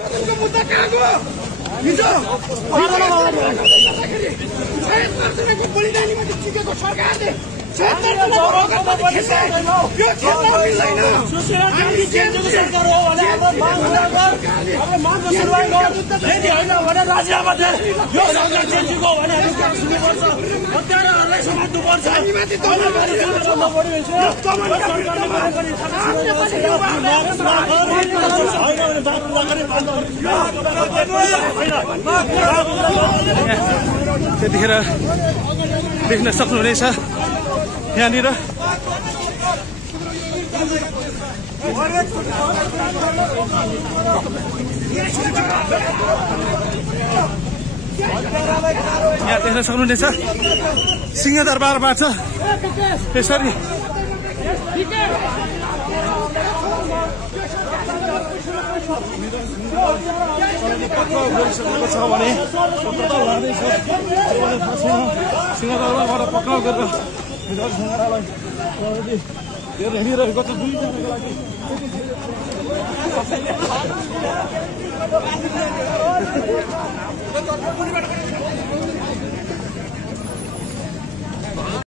मुद्दा कहाँ गयो हिजो बलिदानीबाट जितेको सरकारले राजीनामा दे यो सरकार चेन्जीको भने सुन्नुपर्छ हत्याराहरूलाई समात्नुपर्छ त्यतिखेर देख्न सक्नुहुनेछ यहाँनिर यहाँ देख्न सक्नुहुनेछ सिंहदरबारबाट यसरी पक्राउ गरिसकेको छ भने सिंहदरबारबाट पक्राउ गरेर हिँडिरहेको छ 2 जनाको लागि